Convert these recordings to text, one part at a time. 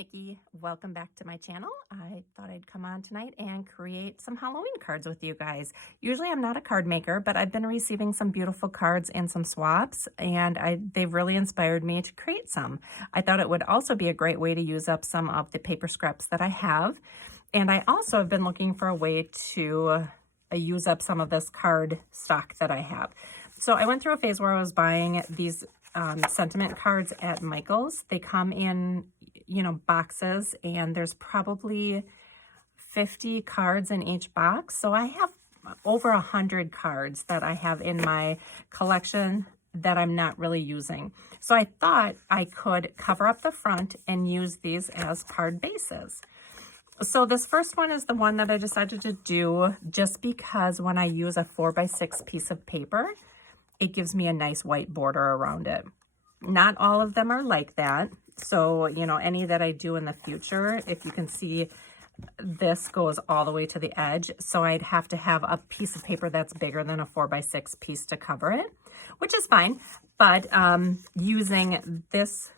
Nikki. Welcome back to my channel. I thought I'd come on tonight and create some Halloween cards with you guys. Usually I'm not a card maker, but I've been receiving some beautiful cards and some swaps, and they've really inspired me to create some. I thought it would also be a great way to use up some of the paper scraps that I have. And I also have been looking for a way to use up some of this card stock that I have. So I went through a phase where I was buying these sentiment cards at Michael's. They come in, boxes, and there's probably 50 cards in each box. So I have over 100 cards that I have in my collection that I'm not really using. So I thought I could cover up the front and use these as card bases. So this first one is the one that I decided to do just because when I use a 4x6 piece of paper, it gives me a nice white border around it. Not all of them are like that. So, any that I do in the future, if you can see, this goes all the way to the edge. So I'd have to have a piece of paper that's bigger than a 4x6 piece to cover it, which is fine. But using this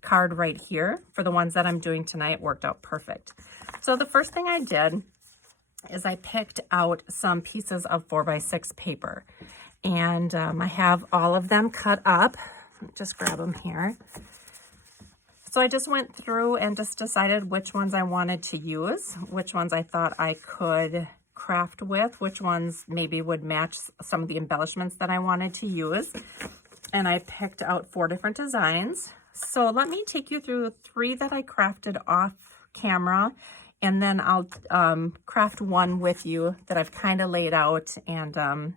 card right here for the ones that I'm doing tonight worked out perfect. So the first thing I did is I picked out some pieces of 4x6 paper. And I have all of them cut up. Just grab them here. So I just went through and just decided which ones I wanted to use, which ones I thought I could craft with, which ones maybe would match some of the embellishments that I wanted to use. And I picked out 4 different designs. So let me take you through 3 that I crafted off camera, and then I'll craft one with you that I've kind of laid out, and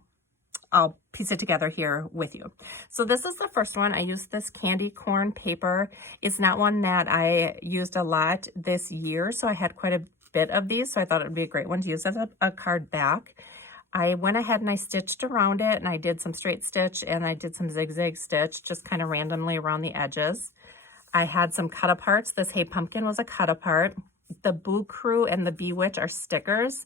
I'll piece it together here with you. So this is the first one. I used this candy corn paper. It's not one that I used a lot this year, so I had quite a bit of these, so I thought it would be a great one to use as a card back. I went ahead and I stitched around it, and I did some straight stitch and I did some zigzag stitch just kind of randomly around the edges. I had some cut aparts. This Hey Pumpkin was a cut apart. The Boo Crew and the Bee Witch are stickers.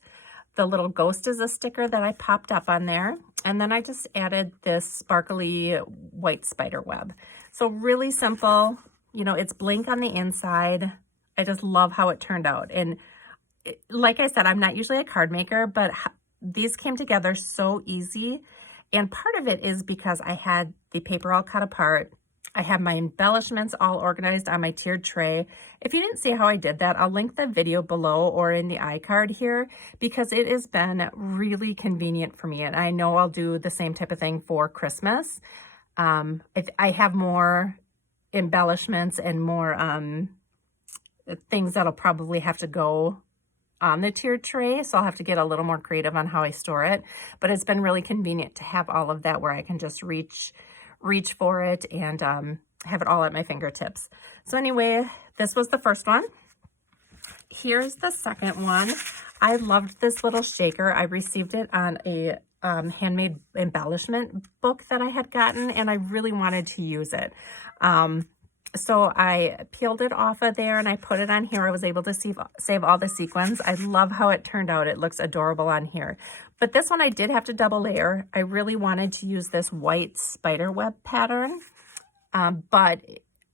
The little ghost is a sticker that I popped up on there. And then I just added this sparkly white spider web. So really simple, it's blank on the inside. I just love how it turned out. And like I said, I'm not usually a card maker, but these came together so easy. And part of it is because I had the paper all cut apart. I have my embellishments all organized on my tiered tray. If you didn't see how I did that, I'll link the video below or in the iCard here, because it has been really convenient for me. And I know I'll do the same type of thing for Christmas. I have more embellishments and more things that'll probably have to go on the tiered tray. So I'll have to get a little more creative on how I store it. But it's been really convenient to have all of that where I can just reach for it and have it all at my fingertips. So anyway, this was the first one. Here's the second one. I loved this little shaker. I received it on a handmade embellishment book that I had gotten, and I really wanted to use it. So I peeled it off of there and I put it on here. I was able to save all the sequins. I love how it turned out. It looks adorable on here. But this one I did have to double layer. I really wanted to use this white spider web pattern, but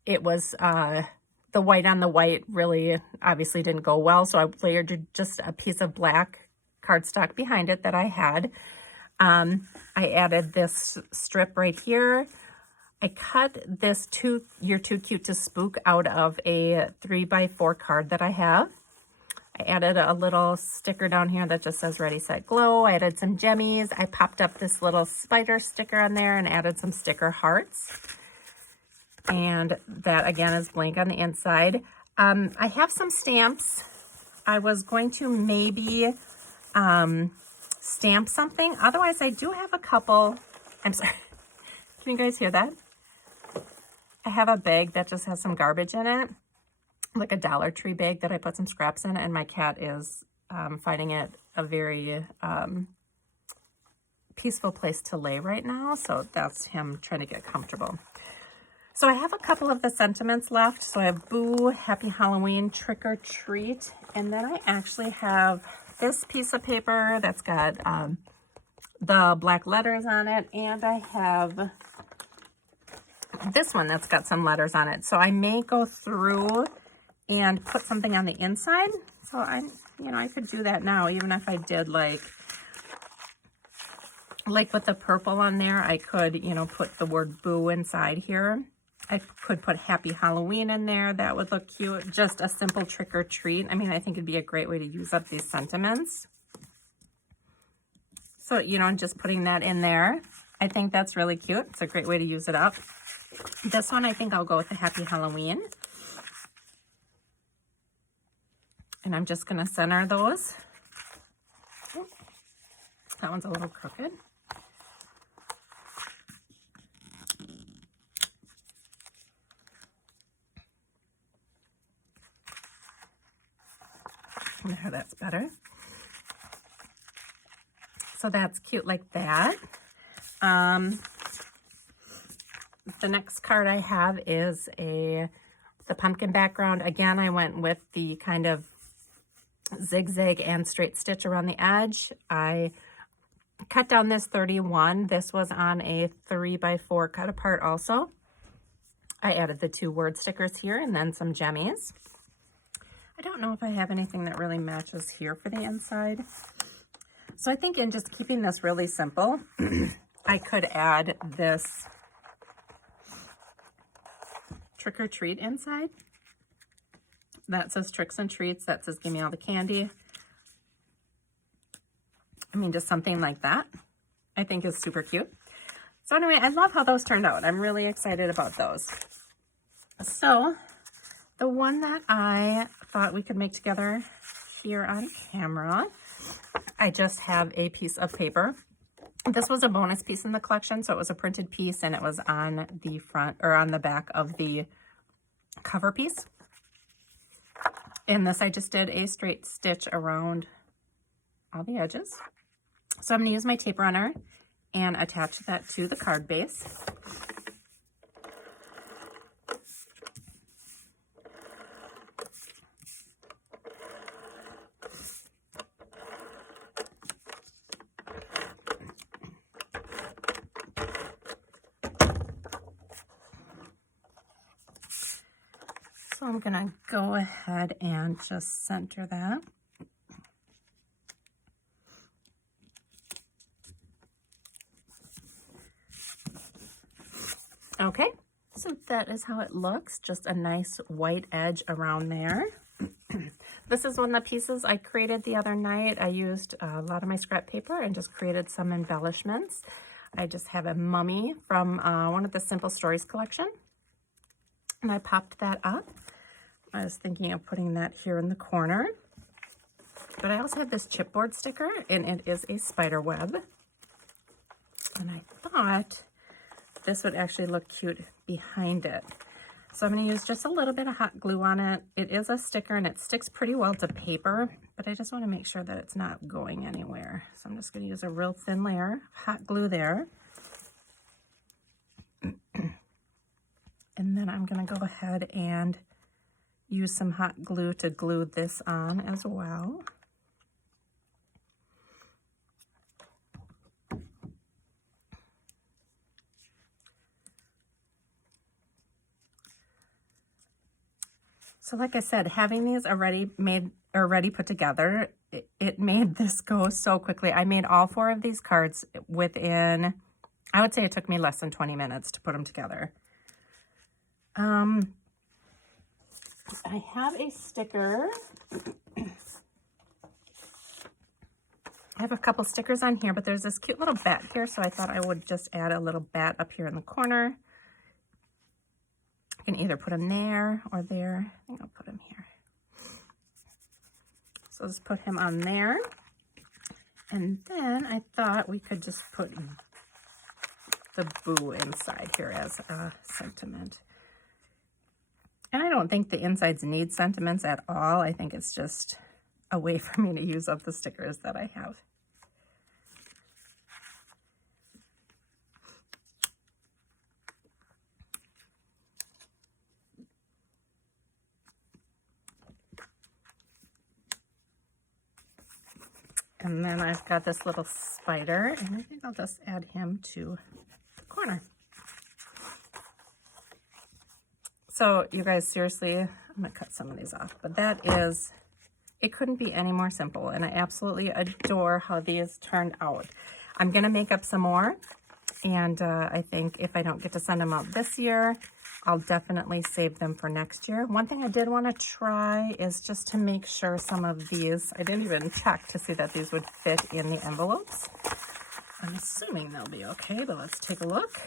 it was the white on the white really obviously didn't go well. So I layered just a piece of black cardstock behind it that I had. I added this strip right here. I cut this You're Too Cute to Spook out of a 3x4 card that I have. I added a little sticker down here that just says Ready, Set, Glow. I added some jemmies. I popped up this little spider sticker on there and added some sticker hearts. And that again is blank on the inside. I have some stamps. I was going to maybe stamp something. Otherwise, I do have a couple. I'm sorry. Can you guys hear that? I have a bag that just has some garbage in it, like a Dollar Tree bag that I put some scraps in, and my cat is finding it a very peaceful place to lay right now, so that's him trying to get comfortable. So I have a couple of the sentiments left. So I have Boo, Happy Halloween, Trick or Treat, and then I actually have this piece of paper that's got the black letters on it, and I have this one that's got some letters on it. So I may go through and put something on the inside. So I could do that now, even if I did like with the purple on there, I could, put the word boo inside here. I could put Happy Halloween in there. That would look cute. Just a simple trick or treat. I mean, I think it'd be a great way to use up these sentiments. So, just putting that in there, I think that's really cute. It's a great way to use it up. This one, I think I'll go with the Happy Halloween. And I'm just going to center those. That one's a little crooked. There, that's better. So that's cute like that. The next card I have is the pumpkin background. Again, I went with the kind of zigzag and straight stitch around the edge. I cut down this 31. This was on a 3x4 cut apart also. I added the 2 word stickers here and then some jemmies. I don't know if I have anything that really matches here for the inside. So I think in just keeping this really simple, I could add this trick or treat inside. That says tricks and treats. That says give me all the candy. I mean, just something like that I think is super cute. So anyway, I love how those turned out. I'm really excited about those. So the one that I thought we could make together here on camera, I just have a piece of paper. This was a bonus piece in the collection, so it was a printed piece and it was on the front or on the back of the cover piece. And this I just did a straight stitch around all the edges. So I'm going to use my tape runner and attach that to the card base. So I'm going to go ahead and just center that. Okay, so that is how it looks. Just a nice white edge around there. This is one of the pieces I created the other night. I used a lot of my scrap paper and just created some embellishments. I just have a mummy from one of the Simple Stories collection. And I popped that up. I was thinking of putting that here in the corner. But I also have this chipboard sticker, and it is a spider web. And I thought this would actually look cute behind it. So I'm going to use just a little bit of hot glue on it. It is a sticker, and it sticks pretty well to paper, but I just want to make sure that it's not going anywhere. So I'm just going to use a real thin layer of hot glue there. And then I'm going to go ahead and use some hot glue to glue this on as well. So like I said, having these already put together, it made this go so quickly. I made all 4 of these cards within, I would say it took me less than 20 minutes to put them together. I have a sticker. I have a couple stickers on here, but there's this cute little bat here, so I thought I would just add a little bat up here in the corner. I can either put him there or there. I think I'll put him here. So just put him on there. And then I thought we could just put the boo inside here as a sentiment. And I don't think the insides need sentiments at all. I think it's just a way for me to use up the stickers that I have. And then I've got this little spider, and I think I'll just add him to the corner. So you guys, seriously, I'm gonna cut some of these off, but that is, it couldn't be any more simple, and I absolutely adore how these turned out. I'm gonna make up some more, and I think if I don't get to send them out this year, I'll definitely save them for next year. One thing I did want to try is just to make sure some of these, I didn't even check to see that these would fit in the envelopes. I'm assuming they'll be okay, but let's take a look.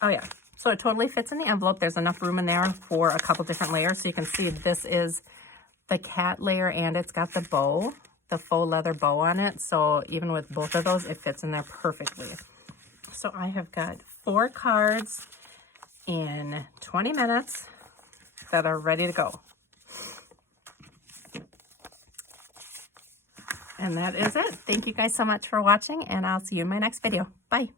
Oh yeah, so it totally fits in the envelope. There's enough room in there for a couple different layers. So you can see this is the cat layer, and it's got the bow, the faux leather bow on it. So even with both of those, it fits in there perfectly. So I have got 4 cards in 20 minutes that are ready to go. And that is it. Thank you guys so much for watching, and I'll see you in my next video. Bye.